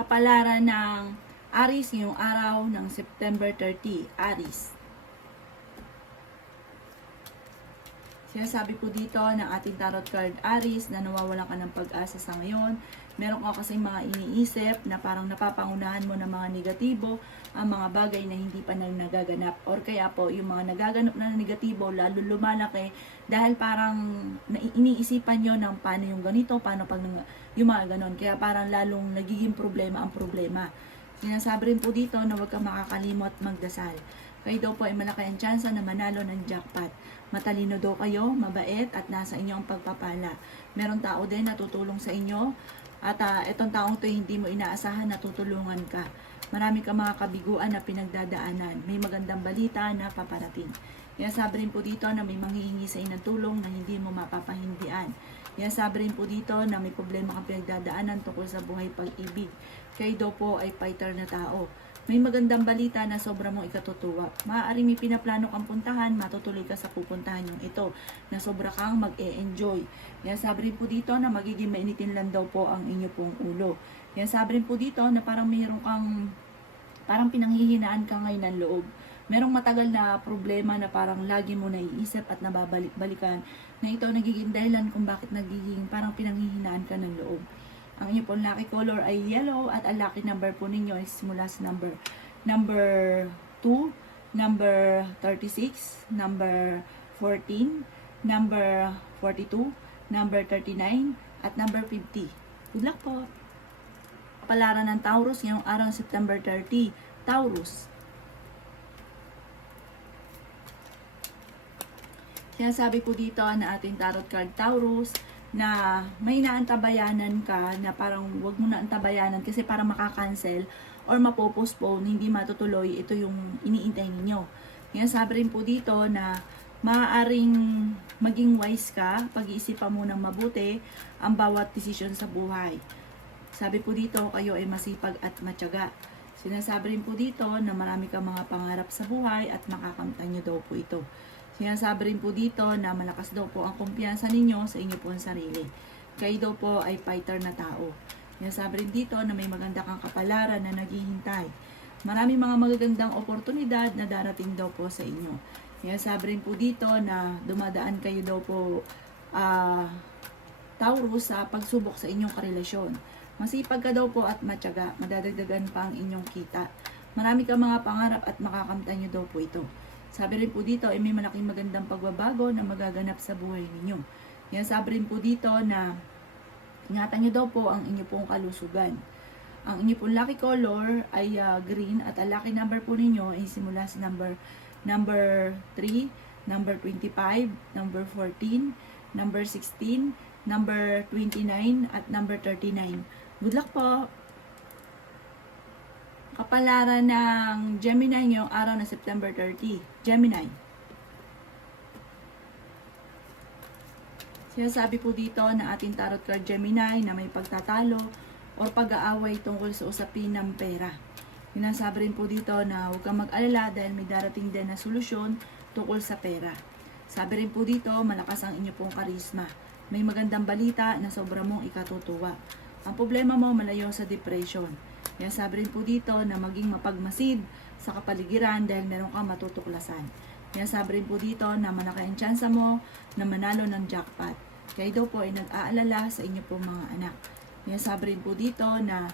kapalaran ng Aries ngayong araw ng September 30. Aries. Sinasabi po dito ng ating tarot card Aries na nawawalan ka ng pag-asa sa ngayon. Meron ka kasing mga iniisip na parang napapangunahan mo ng mga negatibo ang mga bagay na hindi pa na nagaganap. Or kaya po yung mga nagaganap na negatibo lalo lumalaki dahil parang iniisipan nyo ng paano yung ganito, paano pag yung mga ganon. Kaya parang lalong nagiging problema ang problema. Sinasabi rin po dito na huwag kang makakalimot magdasal. Kayo daw po ay malaki ang tsansa na manalo ng jackpot. Matalino daw kayo, mabait at nasa inyo ang pagpapala. Meron tao din na tutulong sa inyo at itong taong to hindi mo inaasahan na tutulungan ka. Marami ka mga kabiguan na pinagdadaanan. May magandang balita na paparating. Sabi rin po dito na may manghihingi sa inyo ng tulong na hindi mo mapapahindian. Sabi rin po dito na may problema kang pinagdadaanan tungkol sa buhay pag-ibig. Kayo daw po ay fighter na tao. May magandang balita na sobra mong ikatutuwa. Maaaring may pinaplano kang puntahan, matutuloy ka sa pupuntahan yung ito, na sobra kang mag-e-enjoy. Sabi rin po dito na magiging mainitin lang daw po ang inyo pong ulo. Sabi rin po dito na parang mayroon kang, parang pinanghihinaan ka ngayon ng loob. Merong matagal na problema na parang lagi mo naiisip at nababalik-balikan na ito nagiging dahilan kung bakit nagiging parang pinanghihinaan ka ng loob. Ang inyo pong lucky color ay yellow at ang lucky number po ninyo ay simula sa number 2, number 36, number 14, number 42, number 39, at number 50. Good luck po! Kapalaran ng Taurus ngayong araw September 30. Taurus. Sinasabi po dito na ating tarot card Taurus na may naantabayanan ka na parang wag mo na antabayanan kasi para makakancel or mapopostpone, hindi matutuloy, ito yung iniintay ninyo. Sabi rin po dito na maaaring maging wise ka, pag-iisipan mo ng mabuti ang bawat desisyon sa buhay. Sabi po dito, kayo ay masipag at matyaga. Sinasabi rin po dito na marami kang mga pangarap sa buhay at makakamtan nyo daw po ito. Sinasabi rin po dito na malakas daw po ang kumpiyansa ninyo sa inyo po ang sarili. Kayo daw po ay fighter na tao. Sinasabi rin dito na may maganda kang kapalaran na naghihintay. Maraming mga magagandang oportunidad na darating daw po sa inyo. Sinasabi rin po dito na dumadaan kayo daw po Taurus sa pagsubok sa inyong karelasyon. Masipag ka daw po at matyaga, madadagdagan pa ang inyong kita. Marami kang mga pangarap at makakamtan nyo daw po ito. Sabi rin po dito ay may malaking magandang pagbabago na magaganap sa buhay ninyo. Sabi rin po dito na ingatan nyo daw po ang inyo pong kalusugan. Ang inyo pong lucky color ay green at ang lucky number po ninyo ay simula sa number 3, number 25, number 14, number 16, number 29 at number 39. Good luck po! Kapalaran ng Gemini ngayong araw na September 30. Gemini. Sinasabi po dito na ating tarot card Gemini na may pagtatalo o pag-aaway tungkol sa usapin ng pera. Sinasabi rin po dito na huwag kang mag-alala dahil may darating din na solusyon tungkol sa pera. Sabi rin po dito, malakas ang inyo pong karisma. May magandang balita na sobra mong ikatutuwa. Ang problema mo malayo sa depression. Sabi rin po dito na maging mapagmasid sa kapaligiran dahil meron kang matutuklasan. Sabi rin po dito na malaki ang tsansa mo na manalo ng jackpot. Kayo daw po ay nag-aalala sa inyo pong mga anak. Sabi rin po dito na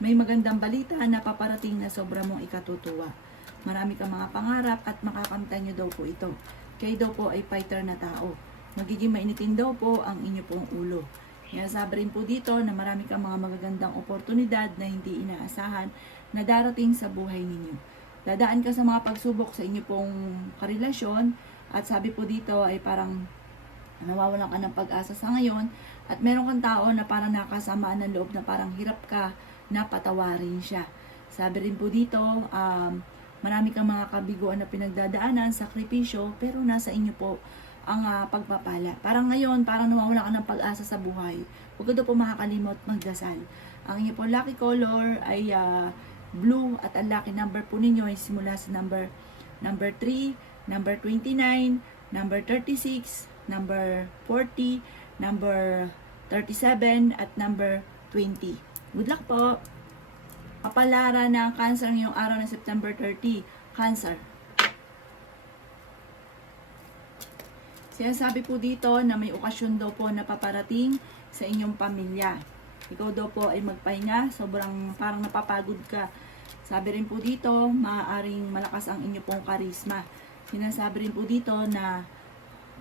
may magandang balita na paparating na sobra mong ikatutuwa. Marami kang mga pangarap at makakamtan nyo daw po ito. Kayo daw po ay fighter na tao. Magiging mainitin daw po ang inyo pong ulo. Sabi rin po dito na marami kang mga magagandang oportunidad na hindi inaasahan na darating sa buhay ninyo. Dadaan ka sa mga pagsubok sa inyo pong karelasyon at sabi po dito ay parang nawawalan ka ng pag-asa sa ngayon at meron kang tao na parang nakasamaan ng loob na parang hirap ka na patawarin siya. Sabi rin po dito, marami kang mga kabiguan na pinagdadaanan, sakripisyo, pero nasa inyo po ang pagpapala. Parang ngayon, parang nawawala ka ng pag-asa sa buhay. Huwag ka daw po makakalimot magdasal. Ang inyo po lucky color ay blue at ang lucky number po ninyo ay simula sa number 3, number 29, number 36, number 40, number 37 at number 20. Good luck po! Kapalaran ng Cancer ngayong araw ng September 30. Cancer. Sinasabi po dito na may okasyon daw po na paparating sa inyong pamilya. Ikaw daw po ay magpahinga, sobrang parang napapagod ka. Sabi rin po dito, maaaring malakas ang inyo pong karisma. Sinasabi rin po dito na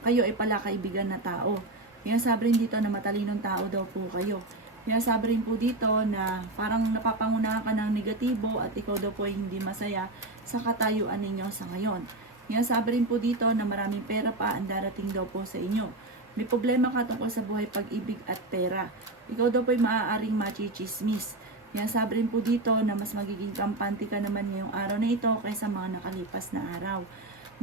kayo ay pala kaibigan na tao. Sinasabi rin dito na matalinong tao daw po kayo. Sinasabi rin po dito na parang napapangunahan ka ng negatibo at ikaw daw po ay hindi masaya sa katayuan ninyo sa ngayon. Sinasabi rin po dito na maraming pera pa ang darating daw po sa inyo. May problema ka tungkol sa buhay, pag-ibig at pera. Ikaw daw po ay maaaring machichismis. Sinasabi rin po dito na mas magiging kampante ka naman ngayong araw na ito kaysa mga nakalipas na araw.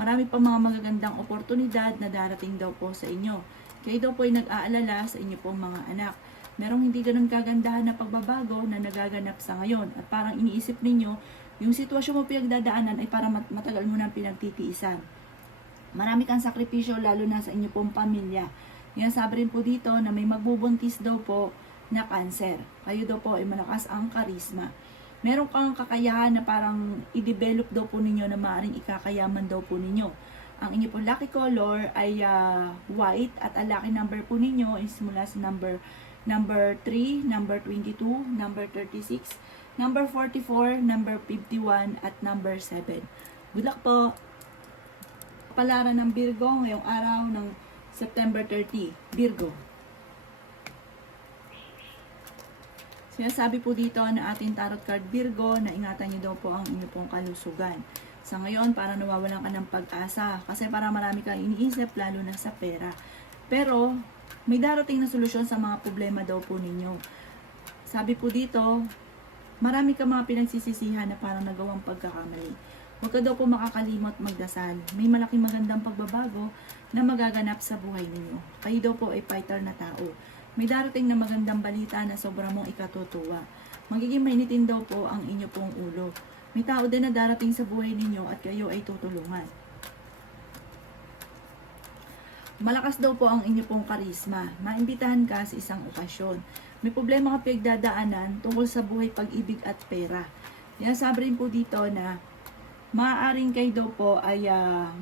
Marami pa mga magagandang oportunidad na darating daw po sa inyo. Kayo daw po ay nag-aalala sa inyo pong mga anak. Merong hindi ganun kagandahan na pagbabago na nagaganap sa ngayon at parang iniisip ninyo yung sitwasyon mo pinagdadaanan ay para matagal mo nang pinagtitiisan. Marami kang sakripisyo lalo na sa inyo pong pamilya. Sabi rin po dito na may magbubuntis daw po na cancer. Kayo daw po ay malakas ang karisma. Meron kang kakayahan na parang i-develop daw po ninyo na maaaring ikakayaman daw po ninyo. Ang inyo pong lucky color ay white at ang lucky number po ninyo is mula sa number 3, number 22, number 36, number 44, number 51, at number 7. Good luck po! Kapalaran ng Virgo ngayong araw ng September 30. Virgo. Sinasabi po dito na ating tarot card Virgo na ingatan niyo daw po ang inyo pong kalusugan. Sa ngayon, para nawawalan ka ng pag-asa kasi para marami kang iniisip lalo na sa pera. Pero, may darating na solusyon sa mga problema daw po ninyo. Sabi po dito, marami ka mga pinagsisisihan na parang nagawang pagkakamali. Huwag ka daw po makakalimot magdasal. May malaking magandang pagbabago na magaganap sa buhay ninyo. Kayo daw po ay fighter na tao. May darating na magandang balita na sobrang mong ikatutuwa. Magiging mainitin daw po ang inyo pong ulo. May tao din na darating sa buhay ninyo at kayo ay tutulungan. Malakas daw po ang inyo pong karisma. Maimbitahan ka sa isang okasyon. May problema ka pinagdadaanan tungkol sa buhay, pag-ibig at pera. Sabi rin po dito na maaaring kayo daw po ay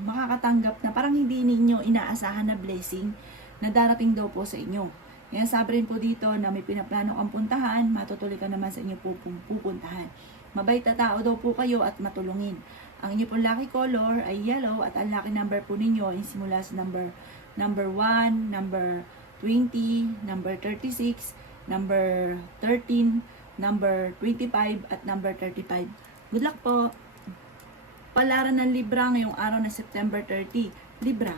makakatanggap na parang hindi ninyo inaasahan na blessing na darating daw po sa inyo. Sabi rin po dito na may pinaplano kang puntahan, matutuloy ka naman sa inyo pupuntahan. Mabait na tao daw po kayo at matulungin. Ang inyo pong lucky color ay yellow at ang lucky number po ninyo ay simula sa number 1, number 20, number 36, number 13, number 25, at number 35. Good luck po! Palaran ng Libra ngayong araw na September 30. Libra.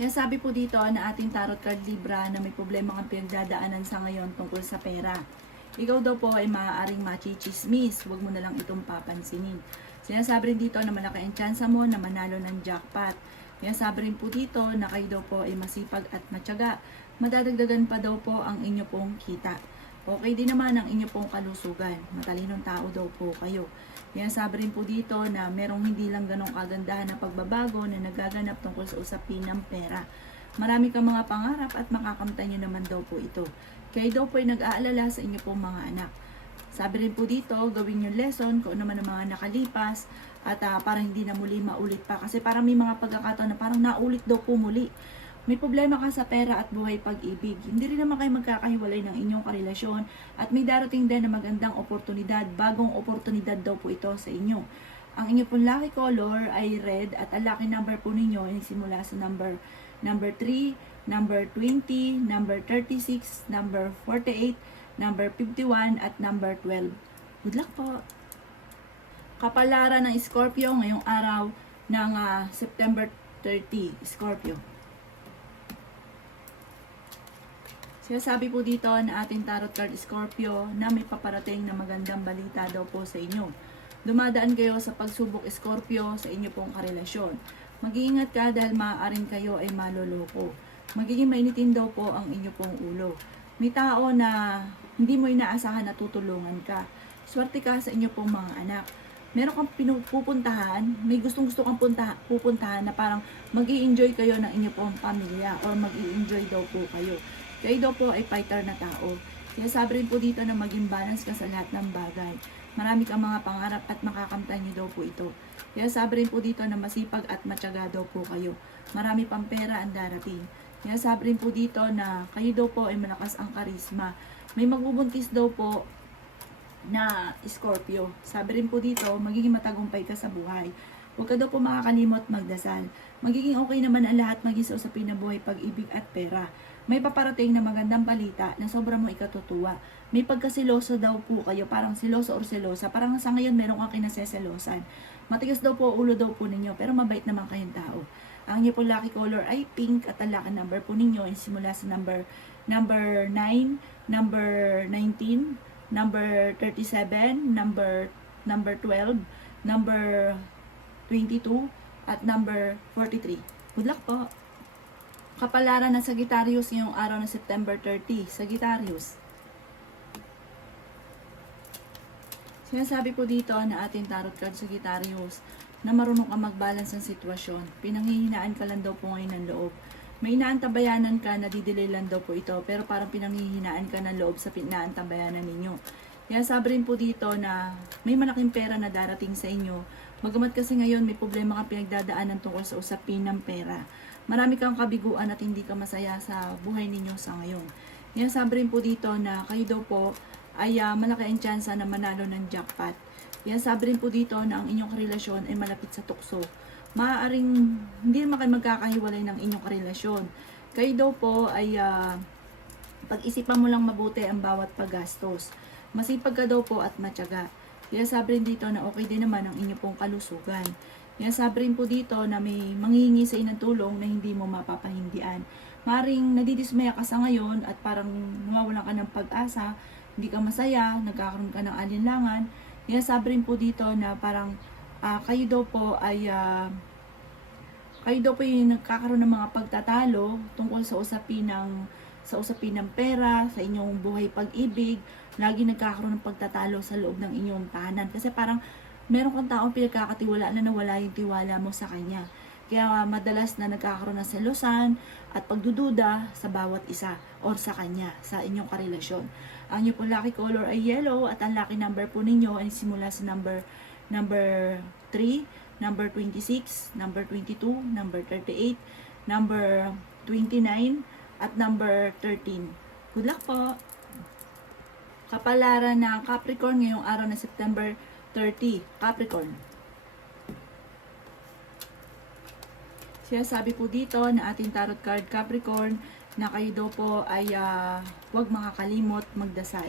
Sabi po dito na ating tarot card Libra na may problema kang pinagdadaanan sa ngayon tungkol sa pera. Ikaw daw po ay maaaring machichismis. Huwag mo na lang itong papansinin. Sinasabi rin dito na malaki ang tsansa mo na manalo ng jackpot. Sinasabi rin po dito na kayo daw po ay masipag at matyaga. Madadagdagan pa daw po ang inyo pong kita. Okay din naman ang inyo pong kalusugan. Matalinong tao daw po kayo. Sinasabi rin po dito na merong hindi lang ganong kagandahan na pagbabago na nagaganap tungkol sa usapin ng pera. Marami kang mga pangarap at makakamtan nyo naman daw po ito. Kayo daw po ay nag-aalala sa inyo pong mga anak. Sabi rin po dito, gawin yung lesson kung ano man ang mga nakalipas at para hindi na muli maulit pa. Kasi parang may mga pagkakataon na parang naulit daw po muli. May problema ka sa pera at buhay, pag-ibig. Hindi rin naman kayo magkakahiwalay ng inyong karelasyon at may darating din na magandang oportunidad, bagong oportunidad daw po ito sa inyo. Ang inyo pong lucky color ay red at ang lucky number po ninyo ay simula sa number 3, number 20, number 36, number 48, number 51, at number 12. Good luck po! Kapalaran ng Scorpio ngayong araw ng September 30. Scorpio. Sinasabi po dito na ating tarot card Scorpio na may paparating na magandang balita daw po sa inyo. Dumadaan kayo sa pagsubok Scorpio sa inyo pong karelasyon. Mag-iingat ka dahil maaaring kayo ay maloloko. Magiging mainitin daw po ang inyo pong ulo. May tao na hindi mo inaasahan na tutulungan ka. Swerte ka sa inyo pong mga anak. Meron kang pupuntahan, may gustong-gusto kang pupuntahan na parang mag-i-enjoy kayo ng inyo pong pamilya or mag-i-enjoy daw po kayo. Kayo daw po ay fighter na tao. Sinasabi rin po dito na maging balance ka sa lahat ng bagay. Marami kang mga pangarap at makakamtan niyo daw po ito. Sinasabi rin po dito na masipag at matyaga daw po kayo. Marami pang pera ang darating. Sinasabi rin po dito na kayo daw po ay malakas ang karisma. May magbubuntis daw po na Scorpio. Sabi rin po dito, magiging matagumpay ka sa buhay. Huwag ka daw po makakalimot magdasal. Magiging okay naman ang lahat maging sa usapin ng buhay, pag-ibig at pera. May paparating na magandang balita na sobrang mo ikatutuwa. May pagkasiloso daw po kayo, parang siloso or selosa. Parang sa ngayon meron kang kinaseselosan. Matigas daw po ulo daw po ninyo, pero mabait naman kayong tao. Ang inyo po lucky color ay pink at ang lucky number po ninyo ay simula sa number 9, number 19, number 37, number 12, number 22, at number 43. Good luck po! Kapalaran ng Sagittarius ngayong araw ng September 30. Sagittarius. Sinasabi po dito na ating tarot card Sagittarius na marunong ka mag-balance ng sitwasyon. Pinanghihinaan ka lang daw po ngayon ng loob. May inaantabayanan ka na didelay lang daw po ito, pero parang pinanghihinaan ka ng loob sa inaantabayanan ninyo. Kaya sabi rin po dito na may malaking pera na darating sa inyo. Bagamat kasi ngayon may problema kang pinagdadaanan tungkol sa usapin ng pera. Marami kang kabiguan at hindi ka masaya sa buhay ninyo sa ngayon. Kaya sabi rin po dito na kayo daw po ay malaki ang tsansa na manalo ng jackpot. Kaya sabi rin po dito na ang inyong relasyon ay malapit sa tukso. Maaaring hindi naman kayo magkakahiwalay ng inyong relasyon. Kayo daw po ay pag-isipan mo lang mabuti ang bawat paggastos. Masipag ka daw po at matyaga. Kaya sabi rin dito na okay din naman ang inyong pong kalusugan. Kaya sabi rin po dito na may manghihingi sa inyo ng tulong na hindi mo mapapahindian. Maring nadidismaya ka sa ngayon at parang nawawalan ka ng pag-asa, hindi ka masaya, nagkakaroon ka ng alinlangan. Kaya sabi rin po dito na parang kayo daw po yung nagkakaroon ng mga pagtatalo tungkol sa usapin ng pera, sa inyong buhay pag-ibig. Lagi nagkakaroon ng pagtatalo sa loob ng inyong tahanan. Kasi parang meron kang taong pinagkakatiwalaan na nawala yung tiwala mo sa kanya. Kaya madalas na nagkakaroon ng selosan at pagdududa sa bawat isa or sa kanya, sa inyong karelasyon. Ang inyong po lucky color ay yellow at ang lucky number po ninyo ay simula sa number 3, number 26, number 22, number 38, number 29, at number 13. Good luck po! Kapalaran ng Capricorn ngayong araw na September 30. Capricorn. Sinasabi po dito na ating tarot card Capricorn na kayo daw po ay huwag makakalimot magdasal.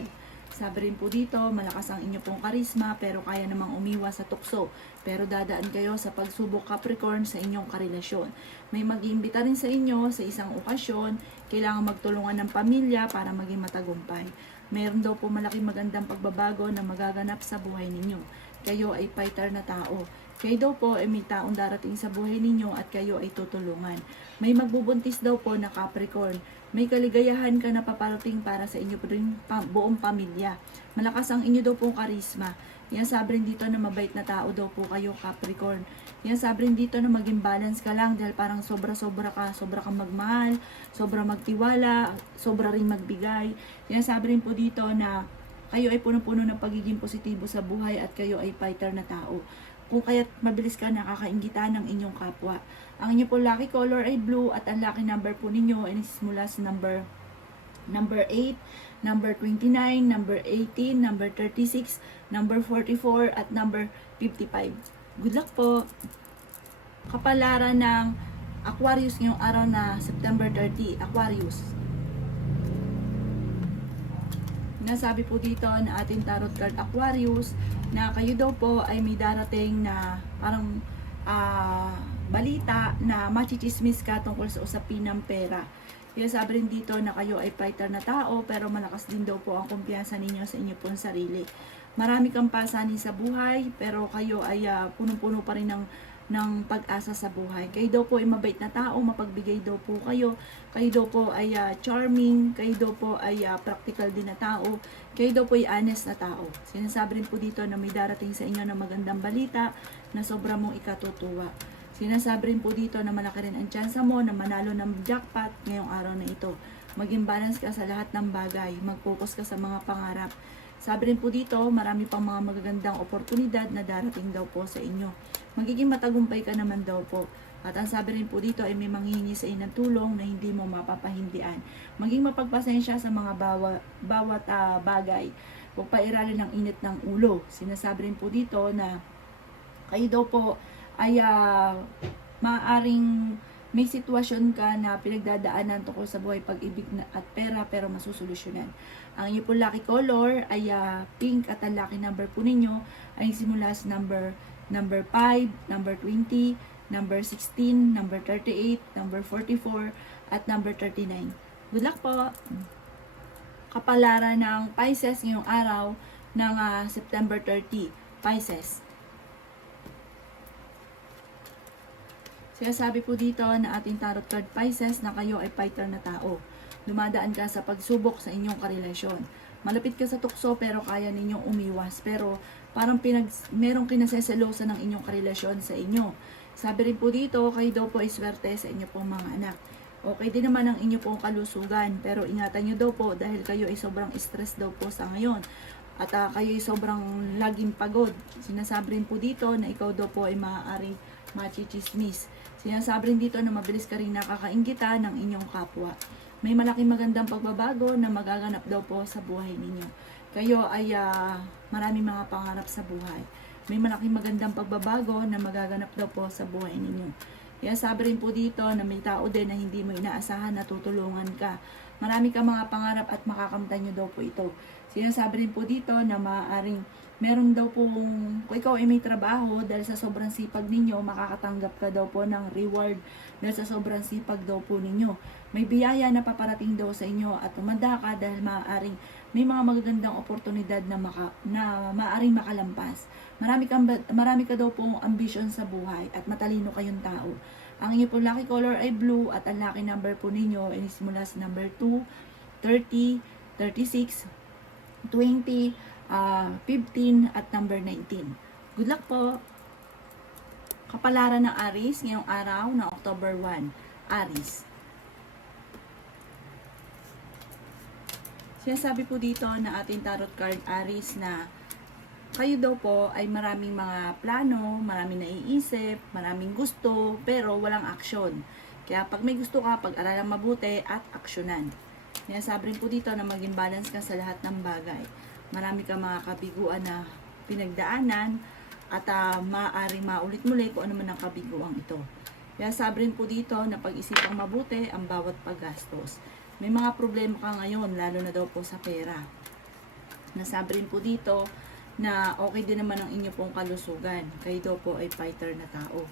Sabi rin po dito, malakas ang inyo pong karisma pero kaya namang umiwas sa tukso. Pero dadaan kayo sa pagsubok Capricorn sa inyong karelasyon. May mag-iimbita rin sa inyo sa isang okasyon, kailangan magtulungan ng pamilya para maging matagumpay. Mayroon daw po malaking magandang pagbabago na magaganap sa buhay ninyo. Kayo ay fighter na tao. Kayo daw po ay may taong darating sa buhay ninyo at kayo ay tutulungan. May magbubuntis daw po na Capricorn. May kaligayahan ka na paparating para sa inyo rin buong pamilya. Malakas ang inyo daw pong karisma. Yan sabi rin dito na mabait na tao daw po kayo Capricorn. Yan sabi rin dito na maging balance ka lang dahil parang sobra kang magmahal, sobra magtiwala, sobra rin magbigay. Yan sabi rin po dito na kayo ay punong-puno ng pagiging positibo sa buhay at kayo ay fighter na tao. Kung kaya't mabilis ka nakakaingitan ng inyong kapwa. Ang inyong po lucky color ay blue at ang lucky number po ninyo ay nagsisimula sa number 8, number 29, number 18, number 36, number 44, at number 55. Good luck po! Kapalaran ng Aquarius ngayong araw na September 30. Aquarius. Nasabi po dito na ating tarot card Aquarius na kayo daw po ay may darating na parang balita na machichismis ka tungkol sa usapin ng pera. Kaya sabi rin dito na kayo ay fighter na tao pero malakas din daw po ang kumpiyansa ninyo sa inyo pong sarili. Marami kang pasanin sa buhay pero kayo ay punong-puno pa rin ng pag-asa sa buhay. Kayo daw po ay mabait na tao, mapagbigay daw po kayo. Kayo daw po ay charming, kayo daw po ay practical din na tao. Kayo daw po ay honest na tao. Sinasabi rin po dito na may darating sa inyo na magandang balita na sobra mong ikatutuwa. Sinasabi rin po dito na malaki rin ang tsansa mo na manalo ng jackpot ngayong araw na ito. maging balance ka sa lahat ng bagay, mag-focus ka sa mga pangarap. Sabi rin po dito, marami pang mga magagandang oportunidad na darating daw po sa inyo. Magiging matagumpay ka naman daw po. At ang sabi rin po dito ay may manghihingi sa inyo ng tulong na hindi mo mapapahindian. Maging mapagpasensya sa mga bawat bagay. Huwag pairalin ng init ng ulo. Sinasabi rin po dito na kayo daw po ay maaaring may sitwasyon ka na pinagdadaanan tungkol sa buhay, pag-ibig at pera, pero masusolusyonan. Ang inyo po lucky color ay pink at ang lucky number po ninyo ay simula sa number 5, number 20, number 16, number 38, number 44, at number 39. Good luck po! Kapalaran ng Pisces ngayong araw ng September 30. Pisces. Sabi po dito na ating tarot card Pisces na kayo ay fighter na tao. Dumadaan ka sa pagsubok sa inyong karelasyon. Malapit ka sa tukso pero kaya ninyong umiwas. Pero parang merong kinaseselosa ng inyong karelasyon sa inyo. Sabi rin po dito, kayo daw po ay swerte sa inyo pong mga anak. Okay din naman ang inyo pong kalusugan. Pero ingatan nyo daw po dahil kayo ay sobrang stress daw po sa ngayon. At kayo ay sobrang laging pagod. Sinasabi rin po dito na ikaw daw po ay maaaring machichismis. Sinasabi rin dito na mabilis ka rin nakakaingita ng inyong kapwa. May malaking magandang pagbabago na magaganap daw po sa buhay ninyo. Kayo ay maraming mga pangarap sa buhay. May malaking magandang pagbabago na magaganap daw po sa buhay ninyo. Kaya sabi rin po dito na may tao din na hindi mo inaasahan na tutulungan ka. Marami ka mga pangarap at makakamtan nyo daw po ito. Sinasabi rin po dito na maaaring meron daw po, kung ikaw ay may trabaho, dahil sa sobrang sipag ninyo, makakatanggap ka daw po ng reward dahil sa sobrang sipag daw po ninyo. May biyaya na paparating daw sa inyo at tumanda ka dahil maaaring may mga magagandang oportunidad na maaaring makalampas. Marami ka daw pong ambisyon sa buhay at matalino kayong tao. Ang inyo po lucky color ay blue at ang lucky number po ninyo ay simula sa number 2, 30, 36, 20, 15 at number 19. Good luck po! Kapalaran ng Aries ngayong araw ng October 1. Aries. Sinasabi po dito na ating tarot card Aries na kayo daw po ay maraming mga plano, maraming naiisip, maraming gusto, pero walang aksyon. Kaya pag may gusto ka, pag-aralan mabuti at aksyonan. Sinasabi rin po dito na maging balance ka sa lahat ng bagay. Marami ka mga kabiguan na pinagdaanan at maaaring maulit muli kung ano man ang kabiguang ito. Kaya sabi rin po dito na pag-isipang mabuti ang bawat paggastos. May mga problema ka ngayon, lalo na daw po sa pera. Nasabi rin po dito na okay din naman ang inyo pong kalusugan. Kayo daw po ay fighter na tao.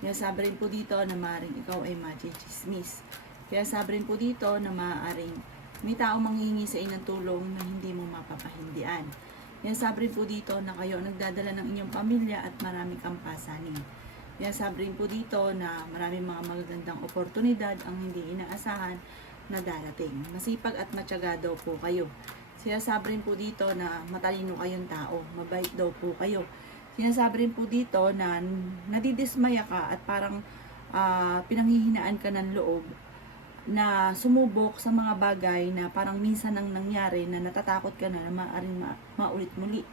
Kaya sabi rin po dito na maaaring ikaw ay machichismis. Kaya sabi rin po dito na maaaring may tao manghihingi sa inyo ng tulong na hindi mo mapapahindian. Kaya sabi rin po dito na kayo nagdadala ng inyong pamilya at marami kang pasanin. Kaya sabi rin po dito na maraming mga magagandang oportunidad ang hindi inaasahan na darating. Masipag at matyaga daw po kayo. Sinasabi rin po dito na matalino kayong tao, mabait daw po kayo. Sinasabi rin po dito na nadidismaya ka at parang pinanghihinaan ka ng loob na sumubok sa mga bagay na parang minsan nang nangyari na natatakot ka na maaaring maulit muli.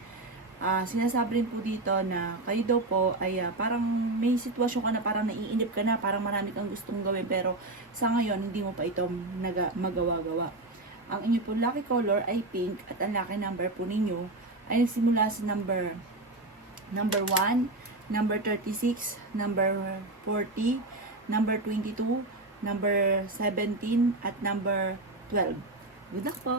Sinasabi rin po dito na kayo daw po ay parang may sitwasyon ka na parang naiinip ka na, parang marami kang gustong gawin pero sa ngayon hindi mo pa ito magawa-gawa. Ang inyo po lucky color ay pink at ang lucky number po ninyo ay nagsimula sa number 1, number 36, number 40, number 22, number 17 at number 12. Good luck po!